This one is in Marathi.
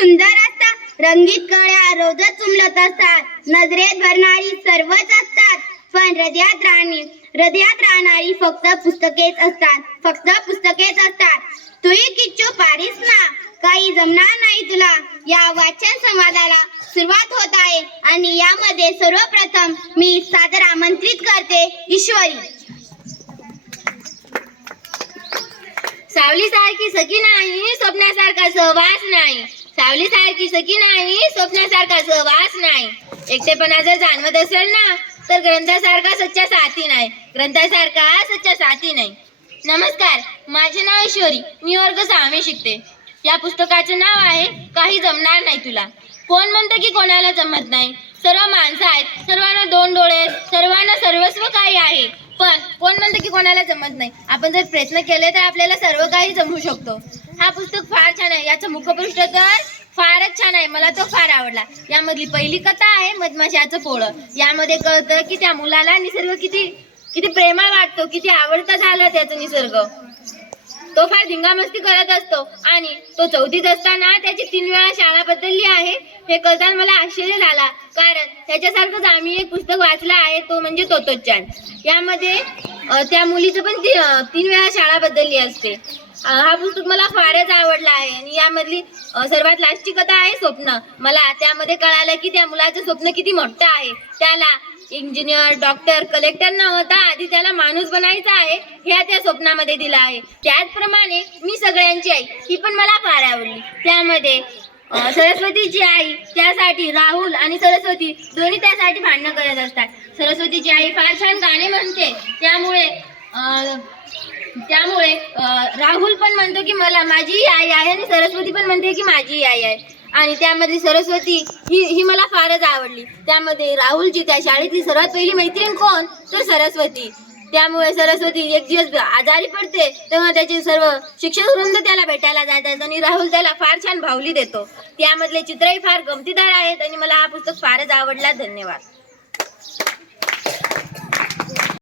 सुंदर असतात रंगीत कळ्या रोजच उमलत असतात. नजरेत भरणारी सर्वच असतात. पण हृदयात राहणी हृदयात राहणारी फक्त पुस्तकेच असतात. फक्त पुस्तकेच असतात. तूही किच्चू पारीस ना? काही जमणार नाही तुला. या वाचन संवादाला सुरुवात होत आहे. आणि यामध्ये सर्वप्रथम मी सादर आमंत्रित करते ईश्वरी. सावली सारखी सखी नाही स्वप्नासारखा सहवास नाही. सावलीसारखी सखी नाही स्वप्नासारखा सहवास नाही. एकटेपणा जर जाणवत असेल ना तर ग्रंथासारखा सच्चा साथी नाही. ग्रंथासारखा सच्चा साथी नाही. नमस्कार माझे नाव ईश्वरी मी वर्ग सहावी शिकते. या पुस्तकाचे नाव आहे काही जमणार नाही तुला. कोण म्हणतं की कोणाला जमत नाही? सर्व माणसं आहेत सर्वांना दोन डोळे सर्वांना सर्वस्व काही आहे. पण कोणाला जमत नाही. आपण जर प्रयत्न केले तर आपल्याला सर्व काही जमू शकतो. हा पुस्तक फार छान आहे. याचं मुखपृष्ठ तर फारच छान आहे. मला तो फार आवडला. यामधली पहिली कथा आहे मधमाशाचं पोळं. यामध्ये कळतं की त्या मुलाला निसर्ग किती किती प्रेमा वाटतो किती आवडता झाला त्याचा निसर्ग. तो फार धिंगामस्ती करत असतो. आणि तो चौथीत असताना त्याची तीन वेळा शाळा बदलली आहे. हे कळताना मला आश्चर्य झाला. कारण त्याच्यासारखंच आम्ही एक पुस्तक वाचलं आहे तो म्हणजे तोतोच्चान. यामध्ये त्या मुलीचं पण ती, तीन वेळा शाळा बदलली असते. हा पुस्तक मला फारच आवडला आहे. आणि यामधली सर्वात लास्टची कथा आहे स्वप्न. मला त्यामध्ये कळालं की त्या मुलाचं स्वप्न किती मोठं आहे. त्याला इंजिनियर डॉक्टर कलेक्टर न होता आधी त्याला माणूस बनायचा आहे हे त्या स्वप्नामध्ये दिलं आहे. त्याचप्रमाणे मी सगळ्यांची आई ही पण मला फार आवडली. त्यामध्ये सरस्वतीची आई त्यासाठी राहुल आणि सरस्वती दोन्ही त्यासाठी भांडणं करत असतात. सरस्वतीची आई फार छान गाणे म्हणते. त्यामुळे त्यामुळे राहुल पण म्हणतो की मला माझी आई आहे आणि सरस्वती पण म्हणते की माझी आई आहे. आणि त्यामध्ये सरस्वती ही ही मला फारच आवडली. त्यामध्ये राहुलची त्या शाळेतली सर्वात पहिली मैत्रीण कोण? तर सरस्वती. त्यामुळे सरस्वती एक दिवस आजारी पडते तेव्हा त्याचे सर्व शिक्षक वृंद त्याला भेटायला जातात आणि राहुल त्याला फार छान भावली देतो. त्यामधले चित्रही फार गमतीदार आहेत आणि मला हा पुस्तक फारच आवडला. धन्यवाद.